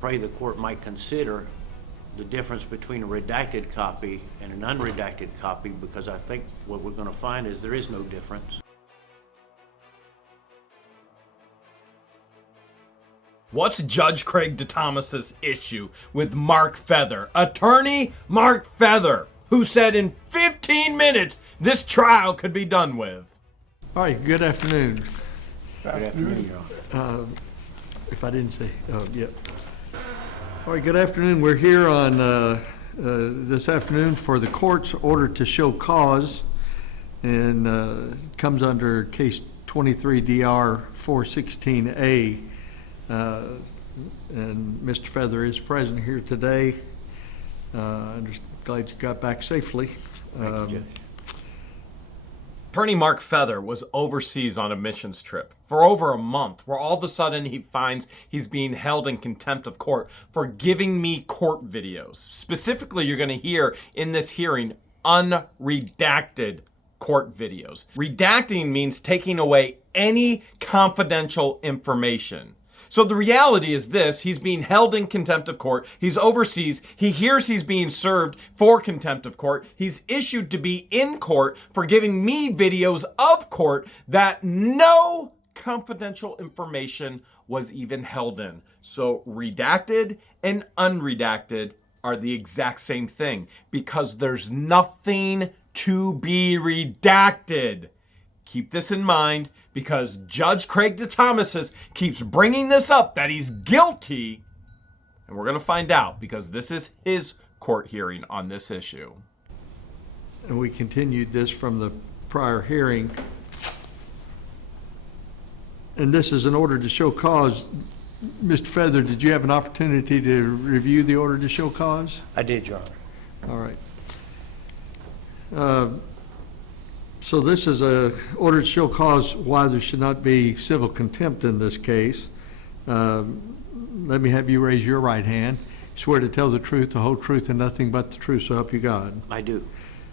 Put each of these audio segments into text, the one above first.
pray the court might consider the difference between a redacted copy and an unredacted copy, because I think what we're going to find is there is no difference. What's Judge Craig DeThomas's issue with Mark Feather? Attorney Mark Feather, who said in 15 minutes this trial could be done with. All right, good afternoon. Good afternoon, Your Honor. If I didn't say, oh, yeah. All right, good afternoon. We're here on this afternoon for the court's order to show cause, and it comes under case 23 DR 416A. And Mr. Feather is present here today. I'm just glad you got back safely. Thank you, Judge. Attorney Mark Feather was overseas on a missions trip for over a month, where all of a sudden he finds he's being held in contempt of court for giving me court videos. Specifically, you're going to hear in this hearing unredacted court videos. Redacting means taking away any confidential information. So the reality is this: he's being held in contempt of court. He's overseas. He hears he's being served for contempt of court. He's issued to be in court for giving me videos of court that no confidential information was even held in. So redacted and unredacted are the exact same thing, because there's nothing to be redacted. Keep this in mind, because Judge Craig DeThomas keeps bringing this up, that he's guilty, and we're going to find out, because this is his court hearing on this issue. And we continued this from the prior hearing. And this is an order to show cause. Mr. Feather, did you have an opportunity to review the order to show cause? I did, Your Honor. All right. So this is a order to show cause why there should not be civil contempt in this case. Let me have you raise your right hand. Swear to tell the truth, the whole truth, and nothing but the truth, so help you God. I do.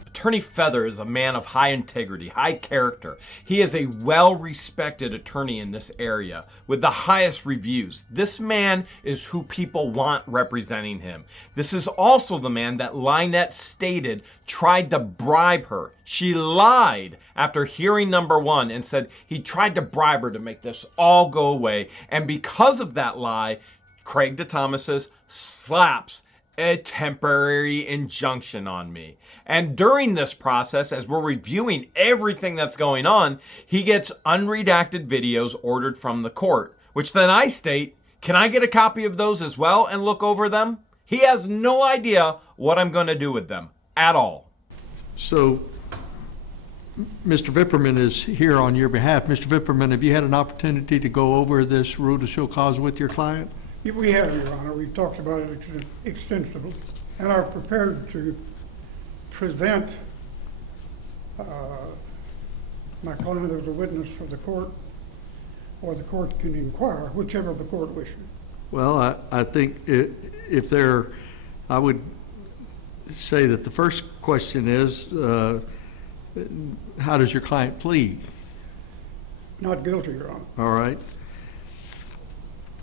Attorney Feather is a man of high integrity, high character. He is a well-respected attorney in this area with the highest reviews. This man is who people want representing him. This is also the man that LIEnette stated tried to bribe her. She lied after hearing number one and said he tried to bribe her to make this all go away. And because of that lie, Craig DeThomas slaps a temporary injunction on me. And during this process, as we're reviewing everything that's going on, he gets unredacted videos ordered from the court, which then I state, can I get a copy of those as well and look over them? He has no idea what I'm going to do with them at all. So Mr. Vipperman is here on your behalf. Mr. Vipperman, have you had an opportunity to go over this rule to show cause with your client? We have, Your Honor. We've talked about it extensively and are prepared to present my client as a witness for the court, or the court can inquire, whichever the court wishes. Well, I think I would say that the first question is, how does your client plead? Not guilty, Your Honor. All right.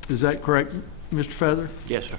Is that correct, Mr. Feather? Yes, sir.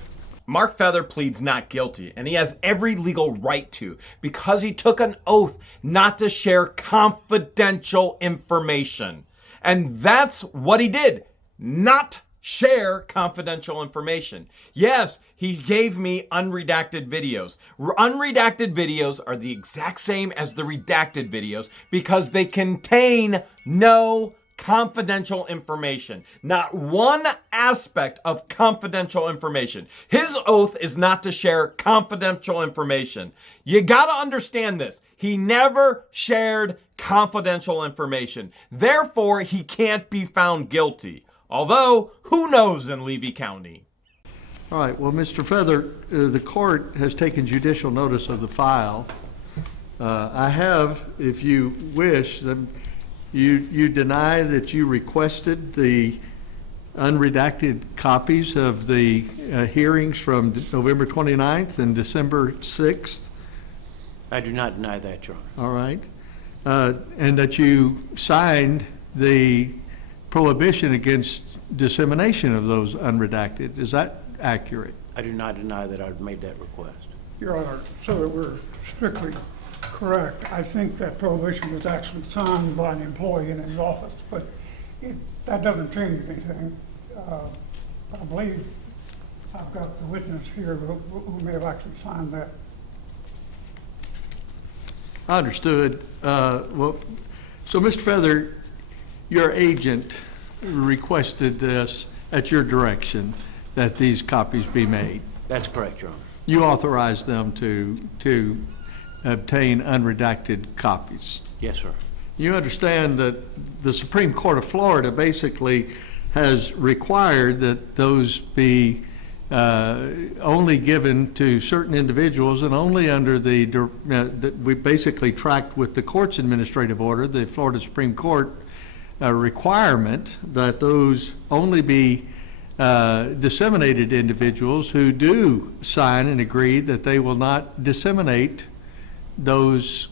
Mark Feather pleads not guilty, and he has every legal right to, because he took an oath not to share confidential information. And that's what he did, not share confidential information. Yes, he gave me unredacted videos. Unredacted videos are the exact same as the redacted videos because they contain no confidential information. Not one aspect of confidential information. His oath is not to share confidential information. You got to understand this. He never shared confidential information. Therefore, he can't be found guilty. Although, who knows in Levy County? All right. Well, Mr. Feather, the court has taken judicial notice of the file. I have, if you wish, you deny that you requested the unredacted copies of the hearings from November 29th and December 6th. I do not deny that, Your Honor. All right. And that you signed the prohibition against dissemination of those unredacted. Is that accurate? I do not deny that I've made that request. Your Honor, so that we're strictly correct, I think that prohibition was actually signed by an employee in his office, but that doesn't change anything. I believe I've got the witness here who may have actually signed that. I understood. Well, so Mr. Feather, your agent requested this at your direction, that these copies be made. That's correct, Your Honor. You authorized them to obtain unredacted copies. Yes, sir. You understand that the Supreme Court of Florida basically has required that those be only given to certain individuals and only under that we basically tracked with the court's administrative order, the Florida Supreme Court requirement that those only be disseminated to individuals who do sign and agree that they will not disseminate those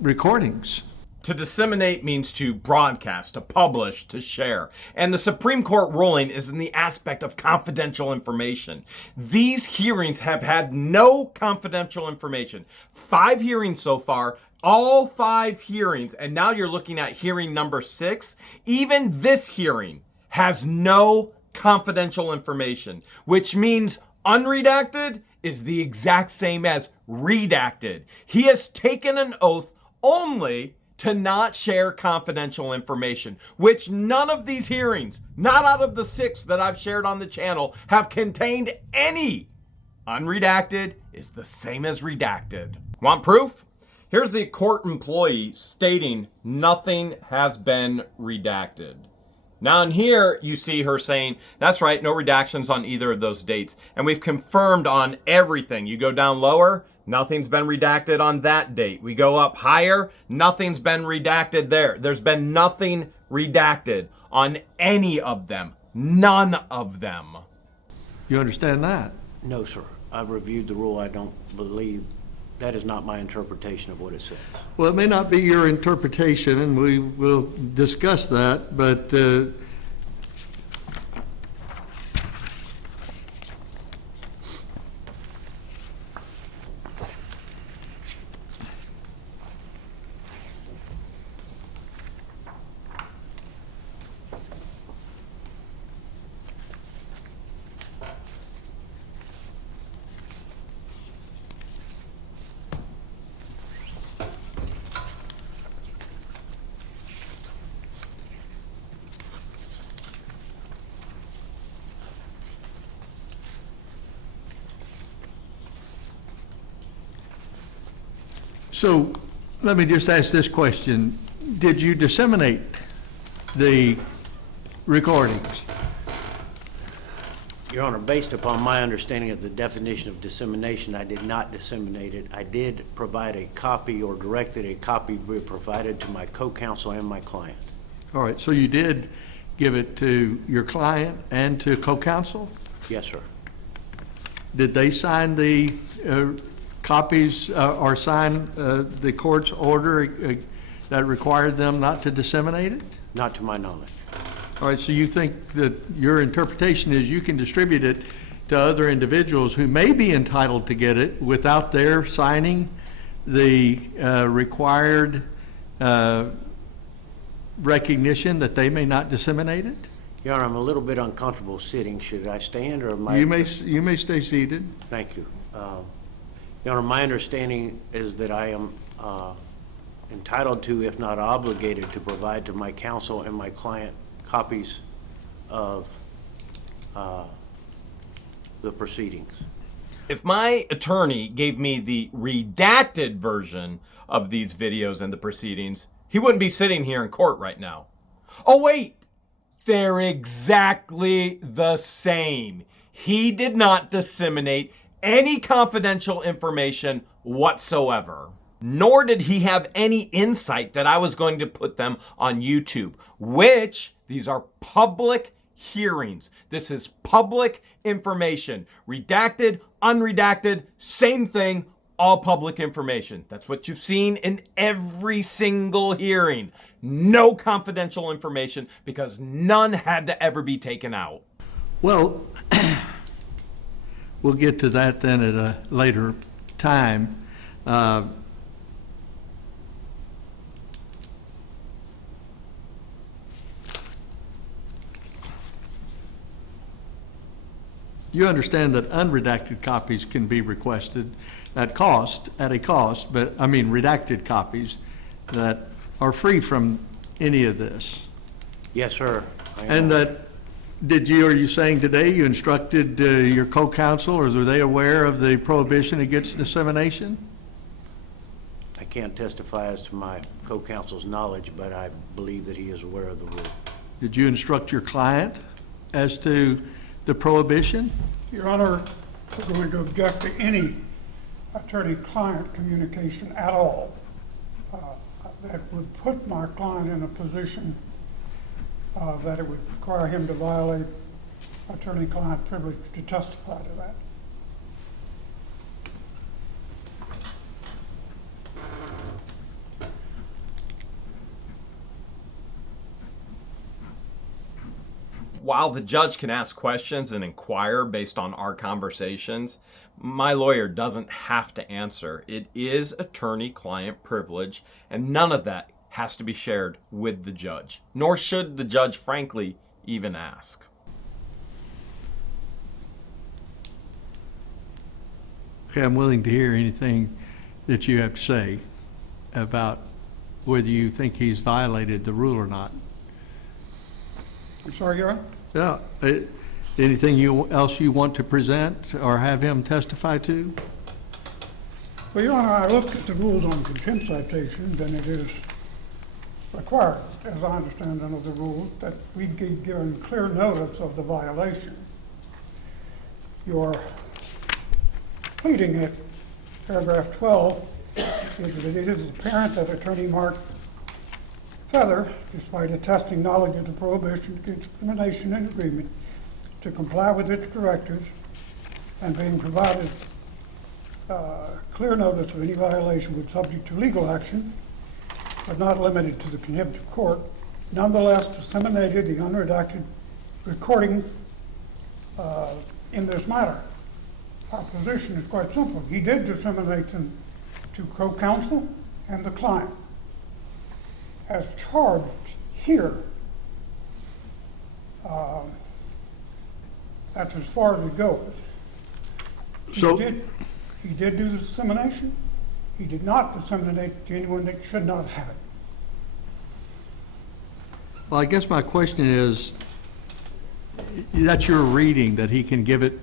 recordings. To disseminate means to broadcast, to publish, to share. And the Supreme Court ruling is in the aspect of confidential information. These hearings have had no confidential information. 5 hearings so far, all 5 hearings, and now you're looking at hearing number 6. Even this hearing has no confidential information, which means unredacted is the exact same as redacted. He has taken an oath only to not share confidential information, which none of these hearings, not out of the 6 that I've shared on the channel, have contained any. Unredacted is the same as redacted. Want proof? Here's the court employee stating nothing has been redacted. Now in here, you see her saying, that's right, no redactions on either of those dates. And we've confirmed on everything. You go down lower, nothing's been redacted on that date. We go up higher, nothing's been redacted there. There's been nothing redacted on any of them. None of them. You understand that? No, sir. I've reviewed the rule. I don't believe that is not my interpretation of what it says. Well, it may not be your interpretation, and we will discuss that, but so let me just ask this question. Did you disseminate the recordings? Your Honor, based upon my understanding of the definition of dissemination, I did not disseminate it. I did provide a copy or directed a copy be provided to my co-counsel and my client. All right, so you did give it to your client and to co-counsel? Yes, sir. Did they sign the copies or sign the court's order that required them not to disseminate it? Not to my knowledge. All right, so you think that your interpretation is you can distribute it to other individuals who may be entitled to get it without their signing the required recognition that they may not disseminate it? Your Honor, I'm a little bit uncomfortable sitting. Should I stand or am I? You may stay seated. Thank you. Your Honor, my understanding is that I am entitled to, if not obligated, to provide to my counsel and my client copies of the proceedings. If my attorney gave me the redacted version of these videos and the proceedings, he wouldn't be sitting here in court right now. Oh wait, they're exactly the same. He did not disseminate any confidential information whatsoever. Nor did he have any insight that I was going to put them on YouTube, which these are public hearings. This is public information. Redacted, unredacted, same thing, all public information. That's what you've seen in every single hearing. No confidential information because none had to ever be taken out. Well, we'll get to that then at a later time. You understand that unredacted copies can be requested at a cost, but I mean redacted copies that are free from any of this. Yes, sir. I And know. that, are you saying today you instructed your co-counsel, or were they aware of the prohibition against dissemination? I can't testify as to my co-counsel's knowledge, but I believe that he is aware of the rule. Did you instruct your client as to the prohibition? Your Honor, we're going to object to any attorney-client communication at all that would put my client in a position that it would require him to violate attorney-client privilege to testify to that. While the judge can ask questions and inquire based on our conversations, my lawyer doesn't have to answer. It is attorney-client privilege, and none of that has to be shared with the judge, nor should the judge, frankly, even ask. Okay, I'm willing to hear anything that you have to say about whether you think he's violated the rule or not. I'm sorry, Your Honor? Yeah. Anything else you want to present or have him testify to? Well, Your Honor, I looked at the rules on contempt citations, and it is required, as I understand under the rules, that we be given clear notice of the violation. Your pleading at paragraph 12 is that it is apparent that Attorney Mark Feather, despite attesting knowledge of the prohibition, discrimination, and agreement to comply with its directives and being provided clear notice of any violation was subject to legal action, but not limited to the contempt of court, nonetheless disseminated the unredacted recordings in this matter. Our position is quite simple. He did disseminate them to co-counsel and the client. As charged here, that's as far as it goes. So, He did do the dissemination. He did not disseminate to anyone that should not have it. well, I guess my question is, that's your reading, that he can give it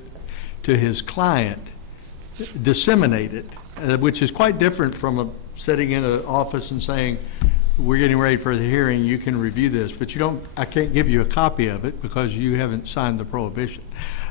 to his client, disseminate it, which is quite different from sitting in an office and saying, we're getting ready for the hearing, you can review this, but I can't give you a copy of it because you haven't signed the prohibition.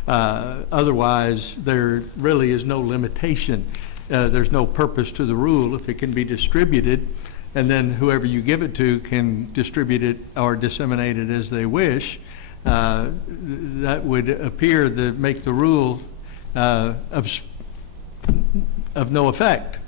Otherwise, there really is no limitation. There's no purpose to the rule if it can be distributed, and then whoever you give it to can distribute it or disseminate it as they wish. That would appear to make the rule of no effect.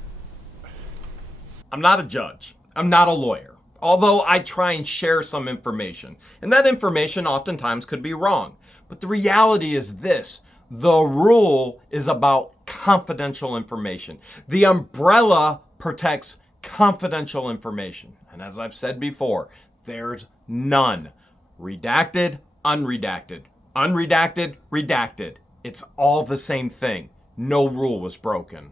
I'm not a judge. I'm not a lawyer. Although I try and share some information, and that information oftentimes could be wrong. But the reality is this: the rule is about confidential information. The umbrella protects confidential information. And as I've said before, there's none. Redacted, unredacted, unredacted, redacted. It's all the same thing. No rule was broken.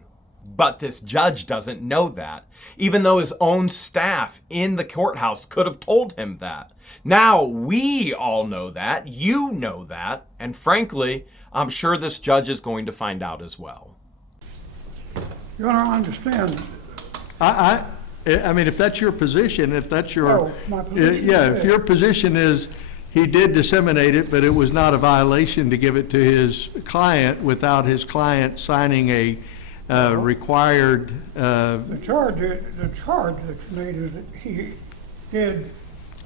But this judge doesn't know that, even though his own staff in the courthouse could have told him that. Now we all know that, you know that, and frankly, I'm sure this judge is going to find out as well. Your Honor, I understand. I mean, if that's your position, if that's your... No, my position Yeah, is if your position is he did disseminate it, but it was not a violation to give it to his client without his client signing a required... The charge that's made is that he did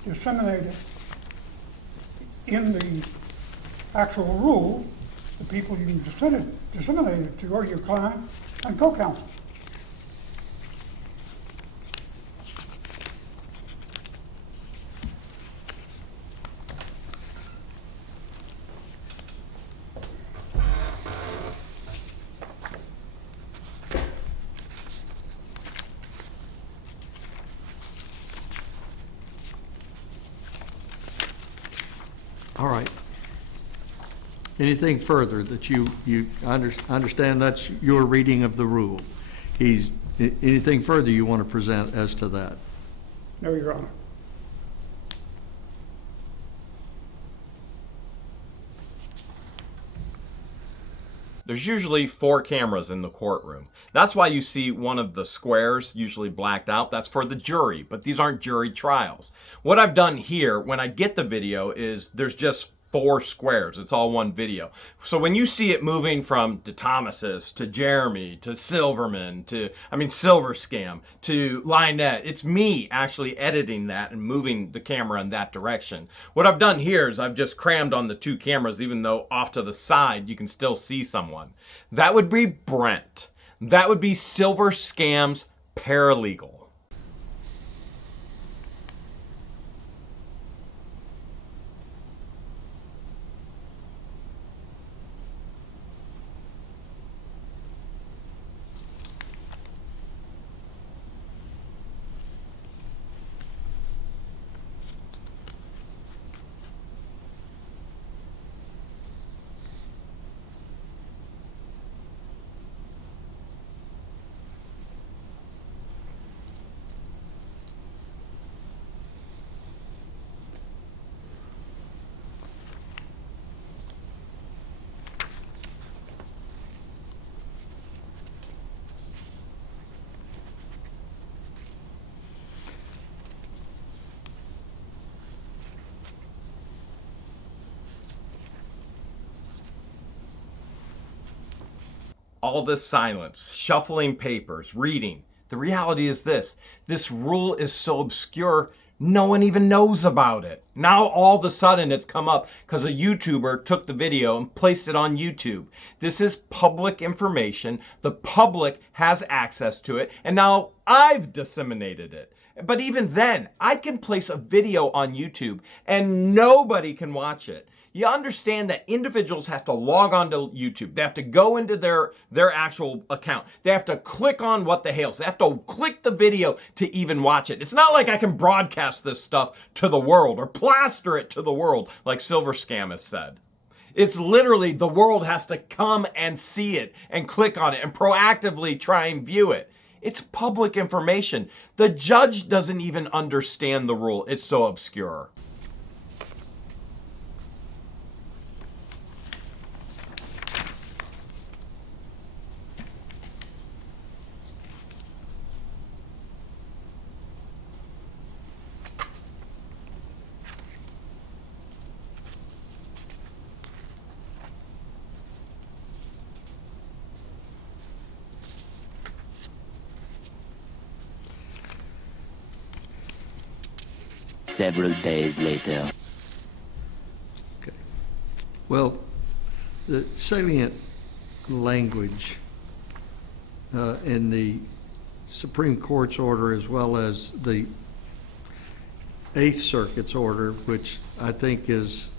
disseminate it in the actual rule. The people you disseminate it to are your client and co-counsel. Anything further that you understand that's your reading of the rule? Anything further you want to present as to that? No, Your Honor. There's usually 4 cameras in the courtroom. That's why you see one of the squares usually blacked out. That's for the jury, but these aren't jury trials. What I've done here when I get the video is there's just 4 squares. It's all one video. So when you see it moving from to Thomas's to Jeremy to Silverman to, Silver Scam to LIEnette, it's me actually editing that and moving the camera in that direction. What I've done here is I've just crammed on the 2 cameras, even though off to the side you can still see someone. That would be Brent. That would be Silver Scam's paralegal. All this silence, shuffling papers, reading. The reality is this rule is so obscure, no one even knows about it. Now all of a sudden it's come up because a YouTuber took the video and placed it on YouTube. This is public information. The public has access to it, and now I've disseminated it. But even then, I can place a video on YouTube and nobody can watch it. You understand that individuals have to log on to YouTube. They have to go into their actual account. They have to click on What the Hails. They have to click the video to even watch it. It's not like I can broadcast this stuff to the world or plaster it to the world like Silver Scam has said. It's literally the world has to come and see it and click on it and proactively try and view it. It's public information. The judge doesn't even understand the rule. It's so obscure. Several days later. Okay. Well, the salient language in the Supreme Court's order, as well as the Eighth Circuit's order, which I think is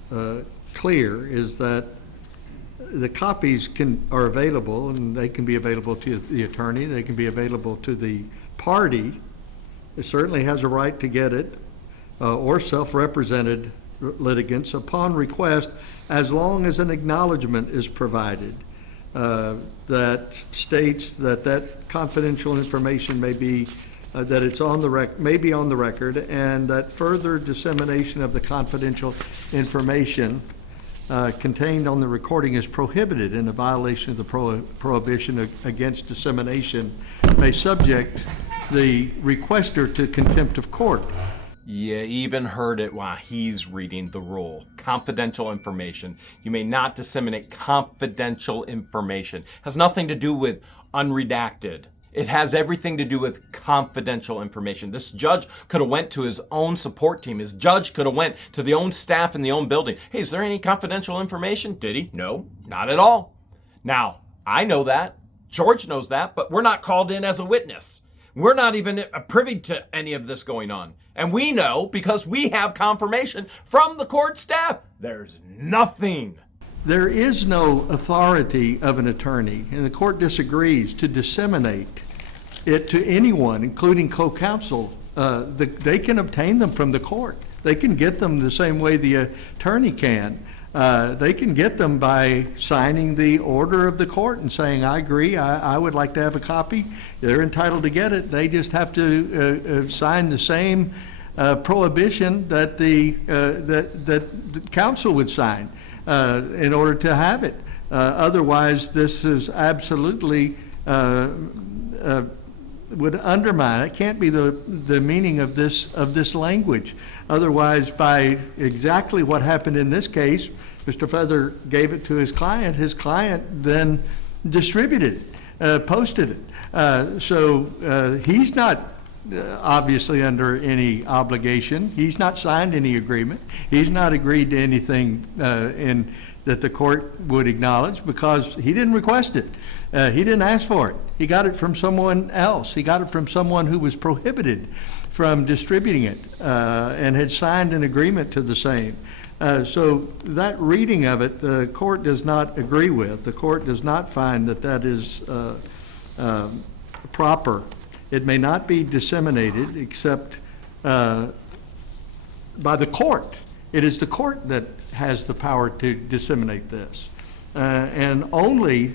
clear, is that the copies are available, and they can be available to the attorney. They can be available to the party. It certainly has a right to get it. Or self-represented litigants upon request, as long as an acknowledgement is provided that states that confidential information may be that it's on the may be on the record, and that further dissemination of the confidential information contained on the recording is prohibited in a violation of the prohibition against dissemination may subject the requester to contempt of court. You even heard it while he's reading the rule. Confidential information. You may not disseminate confidential information. It has nothing to do with unredacted. It has everything to do with confidential information. This judge could have went to his own support team. His judge could have went to the own staff in the own building. Hey, is there any confidential information? Did he? No, not at all. Now, I know that. George knows that, but we're not called in as a witness. We're not even privy to any of this going on. And we know, because we have confirmation from the court staff, there's nothing. There is no authority of an attorney, and the court disagrees, to disseminate it to anyone, including co-counsel. They can obtain them from the court. They can get them the same way the attorney can. They can get them by signing the order of the court and saying, I agree, I would like to have a copy. They're entitled to get it. They just have to sign the same prohibition that that the council would sign in order to have it. Otherwise, this is absolutely would undermine. It can't be the meaning of this language. Otherwise, by exactly what happened in this case, Mr. Feather gave it to his client. His client then distributed it, posted it. So he's not obviously under any obligation. He's not signed any agreement. He's not agreed to anything that the court would acknowledge because he didn't request it. He didn't ask for it. He got it from someone else. He got it from someone who was prohibited from distributing it and had signed an agreement to the same. So that reading of it, the court does not agree with. The court does not find that that is proper. It may not be disseminated except by the court. It is the court that has the power to disseminate this, and only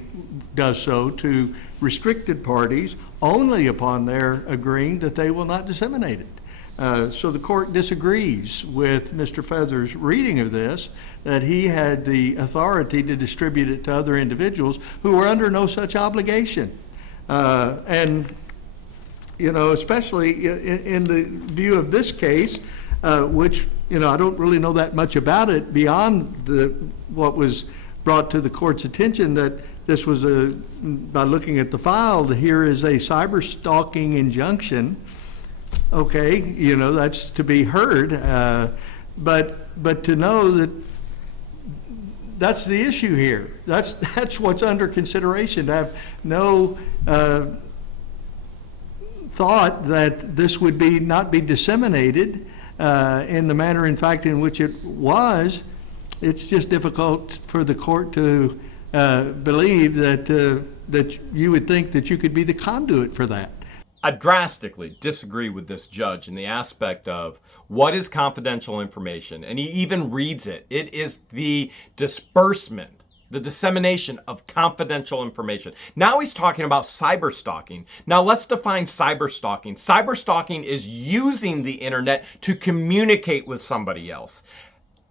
does so to restricted parties only upon their agreeing that they will not disseminate it. So the court disagrees with Mr. Feather's reading of this, that he had the authority to distribute it to other individuals who were under no such obligation. And you know, especially in the view of this case, which, you know, I don't really know that much about it beyond what was brought to the court's attention, that this was by looking at the file, here is a cyber stalking injunction. Okay, you know, that's to be heard, but to know that that's the issue here. That's what's under consideration. To have no thought that this would not be disseminated in the manner, in fact, in which it was. It's just difficult for the court to believe that you would think that you could be the conduit for that. I drastically disagree with this judge in the aspect of what is confidential information, and he even reads it. It is the disbursement, the dissemination of confidential information. Now he's talking about cyber stalking. Now let's define cyber stalking. Cyber stalking is using the internet to communicate with somebody else.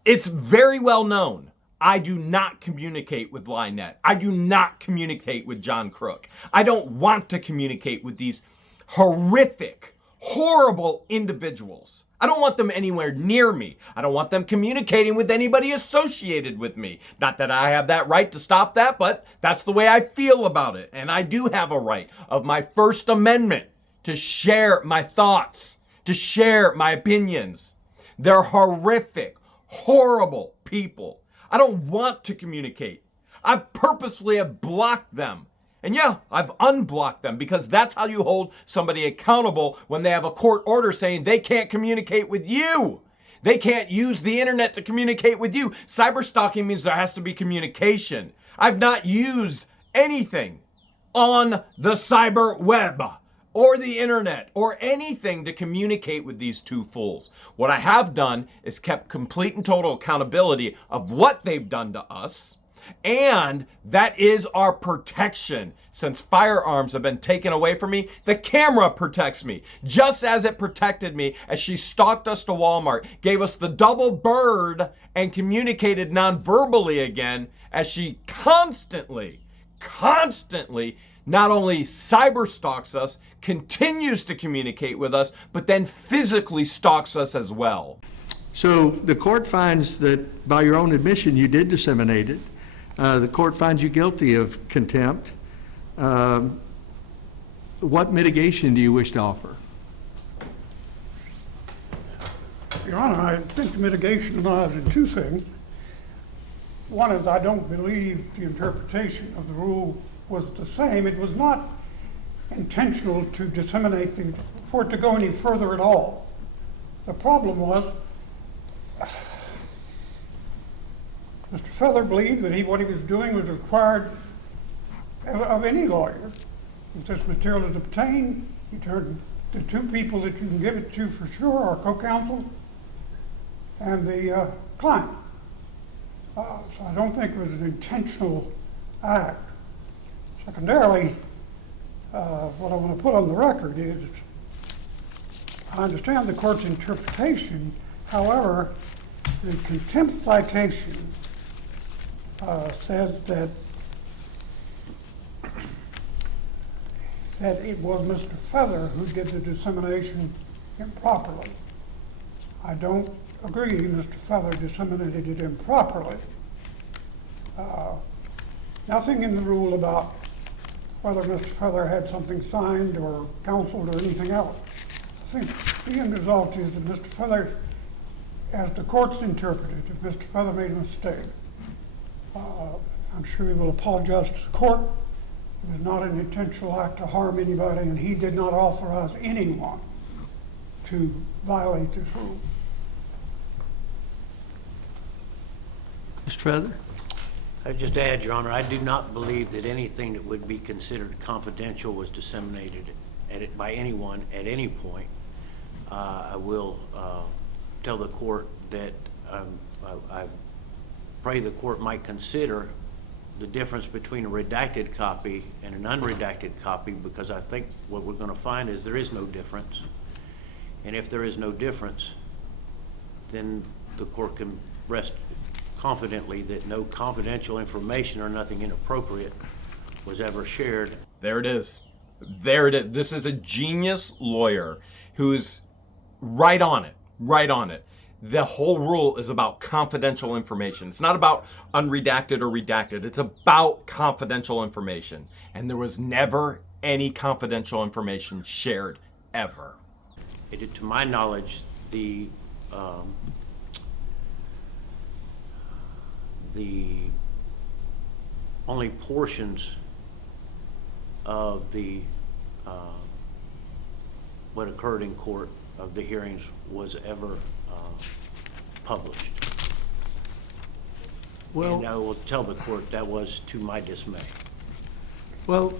It's very well known. I do not communicate with LIEnette. I do not communicate with John CROOK. I don't want to communicate with these horrific, horrible individuals. I don't want them anywhere near me. I don't want them communicating with anybody associated with me. Not that I have that right to stop that, but that's the way I feel about it. And I do have a right of my First Amendment to share my thoughts, to share my opinions. They're horrific, horrible people. I don't want to communicate. I've purposely have blocked them. And yeah, I've unblocked them because that's how you hold somebody accountable when they have a court order saying they can't communicate with you. They can't use the internet to communicate with you. Cyber stalking means there has to be communication. I've not used anything on the cyber web or the internet or anything to communicate with these two fools. What I have done is kept complete and total accountability of what they've done to us. And that is our protection. Since firearms have been taken away from me, the camera protects me, just as it protected me as she stalked us to Walmart, gave us the double bird, and communicated non-verbally again as she constantly, not only cyber stalks us, continues to communicate with us, but then physically stalks us as well. So the court finds that by your own admission you did disseminate it. The court finds you guilty of contempt. What mitigation do you wish to offer? Your Honor, I think the mitigation lies in two things. One is I don't believe the interpretation of the rule was the same. It was not intentional to disseminate for it to go any further at all. The problem was Mr. Feather believed that what he was doing was required of any lawyer. If this material is obtained, you turn the two people that you can give it to for sure are co-counsel and the client. So I don't think it was an intentional act. Secondarily, what I want to put on the record is, I understand the court's interpretation. However, the contempt citation says that it was Mr. Feather who did the dissemination improperly. I don't agree Mr. Feather disseminated it improperly. Nothing in the rule about whether Mr. Feather had something signed or counseled or anything else. I think the end result is that Mr. Feather, as the court's interpreted, if Mr. Feather made a mistake, I'm sure he will apologize to the court. It was not an intentional act to harm anybody, and he did not authorize anyone to violate this rule. Mr. Feather? I'd just add, Your Honor, I do not believe that anything that would be considered confidential was disseminated by anyone at any point. I will tell the court that I pray the court might consider the difference between a redacted copy and an unredacted copy, because I think what we're going to find is there is no difference. And if there is no difference, then the court can rest confidently that no confidential information or nothing inappropriate was ever shared. There it is. There it is. This is a genius lawyer who's right on it. Right on it. The whole rule is about confidential information. It's not about unredacted or redacted. It's about confidential information. And there was never any confidential information shared, ever. To my knowledge, the only portions of the what occurred in court of the hearings was ever published. Well, and I will tell the court that was to my dismay. well,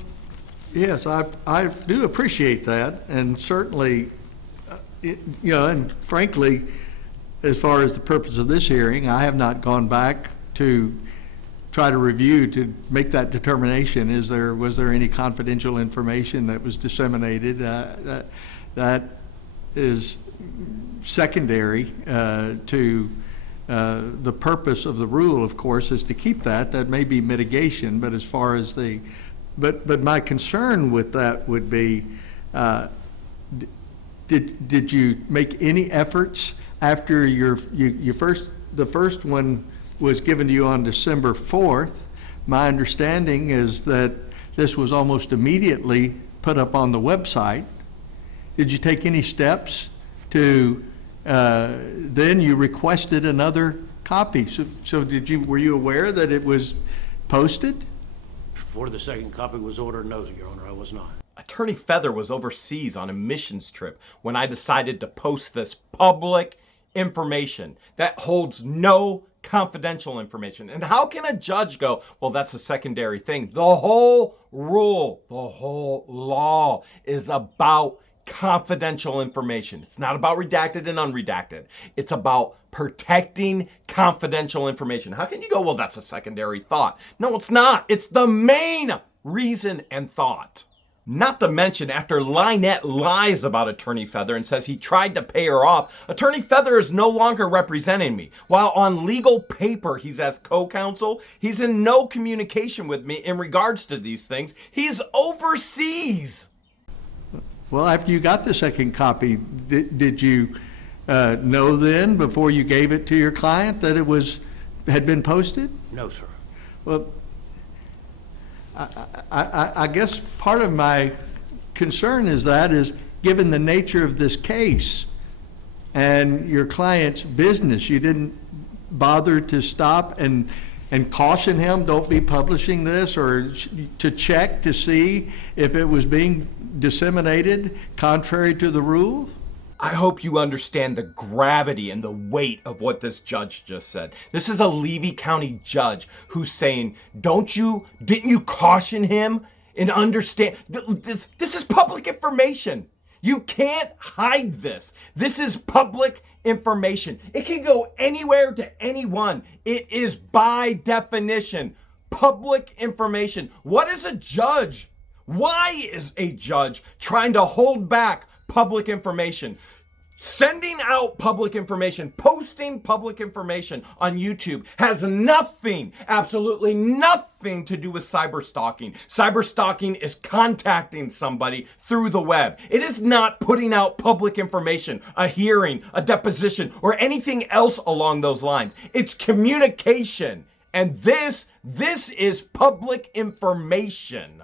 yes, I do appreciate that, and certainly, and frankly, as far as the purpose of this hearing, I have not gone back to try to review to make that determination. Was there any confidential information that was disseminated? That is secondary to the purpose of the rule, of course, is to keep that. That may be mitigation, but as far as but my concern with that would be, did you make any efforts after the first one was given to you on December 4th? My understanding is that this was almost immediately put up on the website. Did you take any steps to, then you requested another copy. So were you aware that it was posted? Before the second copy was ordered, no, Your Honor, I was not. Attorney Feather was overseas on a missions trip when I decided to post this public information that holds no confidential information. And how can a judge go, well, that's a secondary thing? The whole rule, the whole law is about confidential information. It's not about redacted and unredacted. It's about protecting confidential information. How can you go, well, that's a secondary thought? No, it's not. It's the main reason and thought. Not to mention, after LIEnette lies about Attorney Feather and says he tried to pay her off, Attorney Feather is no longer representing me. While on legal paper he's as co-counsel, he's in no communication with me in regards to these things. He's overseas. Well, after you got the second copy, did you know then, before you gave it to your client, that it had been posted? No, sir. Well, I guess part of my concern is given the nature of this case and your client's business, you didn't bother to stop and caution him, don't be publishing this, or to check to see if it was being disseminated contrary to the rules? I hope you understand the gravity and the weight of what this judge just said. This is a Levy County judge who's saying, didn't you caution him and understand? This is public information. You can't hide this. This is public information. It can go anywhere to anyone. It is by definition public information. What is a judge? Why is a judge trying to hold back public information? Sending out public information, posting public information on YouTube has nothing, absolutely nothing to do with cyber stalking. Cyber stalking is contacting somebody through the web. It is not putting out public information, a hearing, a deposition, or anything else along those lines. It's communication. And this is public information.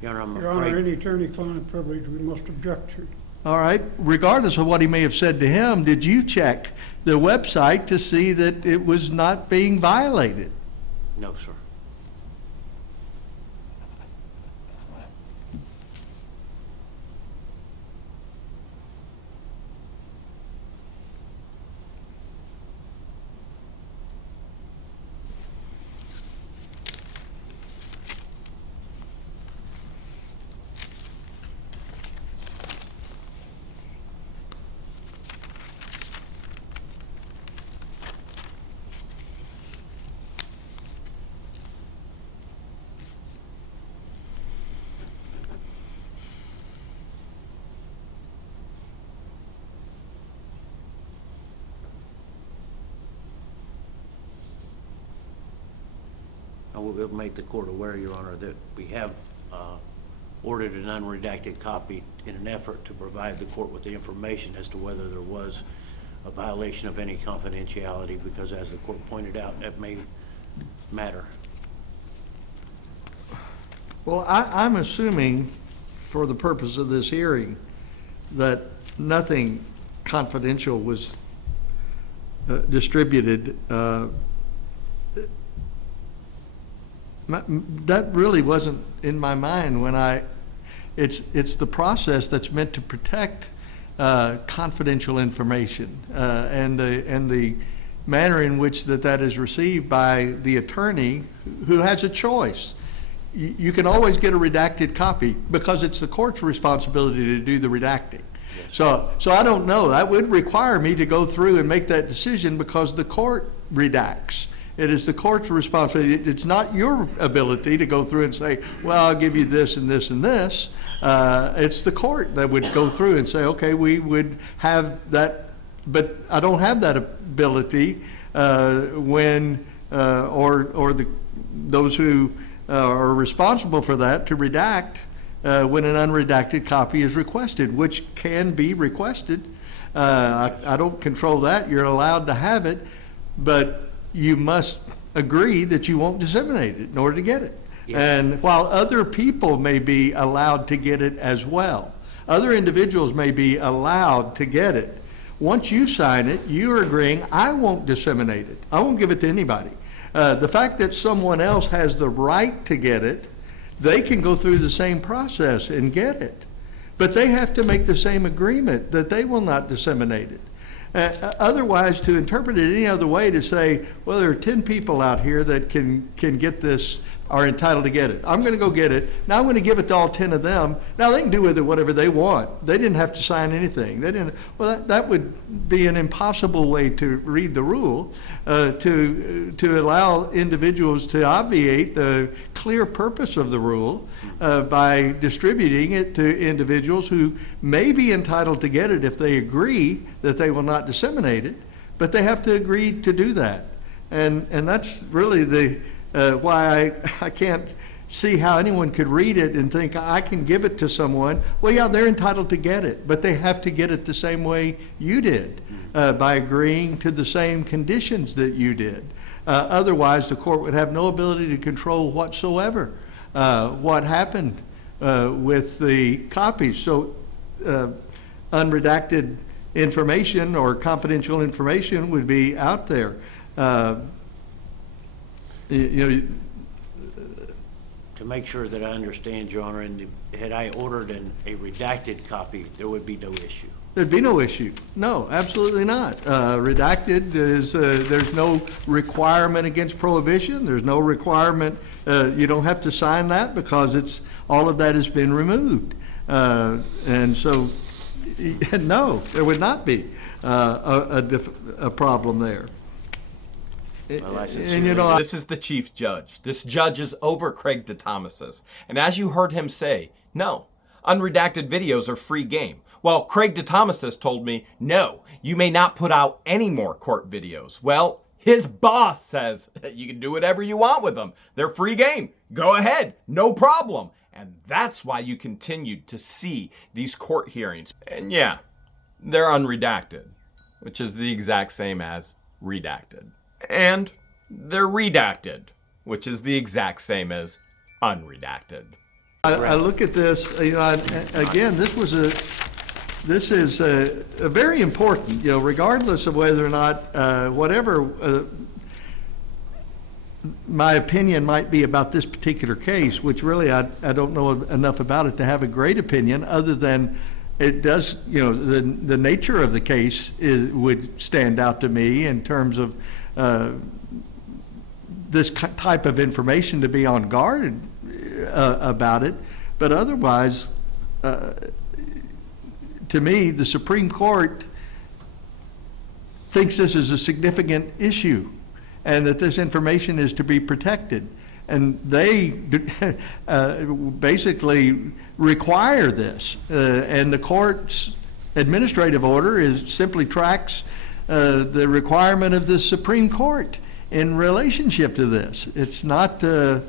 Your Honor, I'm Your Honor, afraid. any attorney-client privilege we must object to. All right, regardless of what he may have said to him, did you check the website to see that it was not being violated? No, sir. I will make the court aware, Your Honor, that we have ordered an unredacted copy in an effort to provide the court with the information as to whether there was a violation of any confidentiality, because as the court pointed out, that may matter. Well, I'm assuming, for the purpose of this hearing, that nothing confidential was distributed. That really wasn't in my mind when it's the process that's meant to protect confidential information, and the manner in which that is received by the attorney who has a choice. You can always get a redacted copy because it's the court's responsibility to do the redacting. So I don't know. That would require me to go through and make that decision because the court redacts. It is the court's responsibility. It's not your ability to go through and say, well, I'll give you this and this and this. It's the court that would go through and say, okay, we would have that, but I don't have that ability when, or those who are responsible for that to redact when an unredacted copy is requested, which can be requested. I don't control that. You're allowed to have it, but you must agree that you won't disseminate it in order to get it. Yes. And while other people may be allowed to get it as well, other individuals may be allowed to get it. Once you sign it, you're agreeing, I won't disseminate it. I won't give it to anybody. The fact that someone else has the right to get it, they can go through the same process and get it. But they have to make the same agreement that they will not disseminate it. Otherwise, to interpret it any other way, to say, well, there are 10 people out here that can get this, are entitled to get it. I'm going to go get it. Now I'm going to give it to all 10 of them. Now they can do with it whatever they want. They didn't have to sign anything. They didn't. Well, that would be an impossible way to read the rule, to allow individuals to obviate the clear purpose of the rule by distributing it to individuals who may be entitled to get it if they agree that they will not disseminate it, but they have to agree to do that. And that's really the why I can't see how anyone could read it and think I can give it to someone. Well, yeah, they're entitled to get it, but they have to get it the same way you did, by agreeing to the same conditions that you did. Otherwise, the court would have no ability to control whatsoever what happened with the copies. So unredacted information or confidential information would be out there. You know, To make sure that I understand, Your Honor, had I ordered a redacted copy, there would be no issue. there'd be no issue. No, absolutely not. Redacted is, there's no requirement against prohibition. There's no requirement, you don't have to sign that because it's, all of that has been removed. And so, no, there would not be. a problem there. Well, I And, sincerely- you know, This is the chief judge. This judge is over Craig DeThomas's. And as you heard him say, no, unredacted videos are free game. Well, Craig DeThomas's told me, no, you may not put out any more court videos. Well, his boss says you can do whatever you want with them. They're free game. Go ahead, no problem. And that's why you continued to see these court hearings. And yeah, they're unredacted, which is the exact same as redacted. And they're redacted, which is the exact same as unredacted. I look at this, you know, again, this is a very important, you know, regardless of whether or not, whatever my opinion might be about this particular case, which really I don't know enough about it to have a great opinion, other than it does, you know, the nature of the case would stand out to me in terms of this type of information, to be on guard about it. But otherwise, to me, the Supreme Court thinks this is a significant issue and that this information is to be protected. And they basically require this. And the court's administrative order simply tracks the requirement of the Supreme Court in relationship to this. It's not, so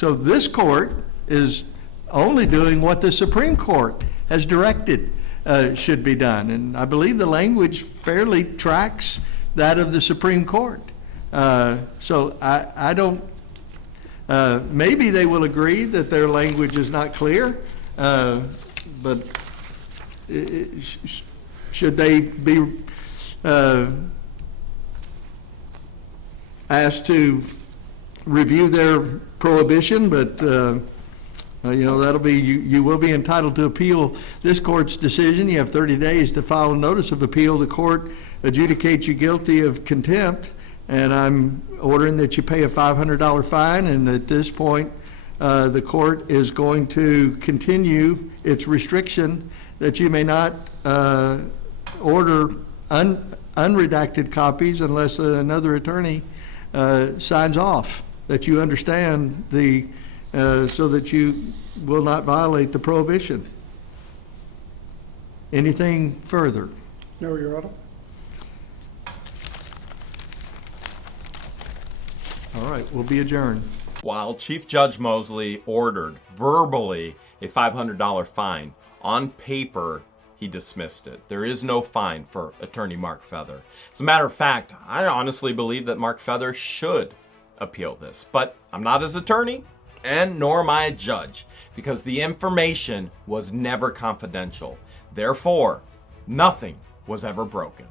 this court is only doing what the Supreme Court has directed should be done. And I believe the language fairly tracks that of the Supreme Court. So I don't, maybe they will agree that their language is not clear, but should they be asked to review their prohibition? But you know, that'll be, you will be entitled to appeal this court's decision. You have 30 days to file a notice of appeal. The court adjudicates you guilty of contempt, and I'm ordering that you pay a $500 fine. And at this point, the court is going to continue its restriction that you may not order unredacted copies unless another attorney signs off that you understand the, so that you will not violate the prohibition. Anything further? No, Your Honor. All right, we'll be adjourned. While Chief Judge Mosley ordered verbally a $500 fine, on paper, he dismissed it. There is no fine for attorney Mark Feather. As a matter of fact, I honestly believe that Mark Feather should appeal this, but I'm not his attorney, and nor am I a judge, because the information was never confidential. Therefore, nothing was ever broken.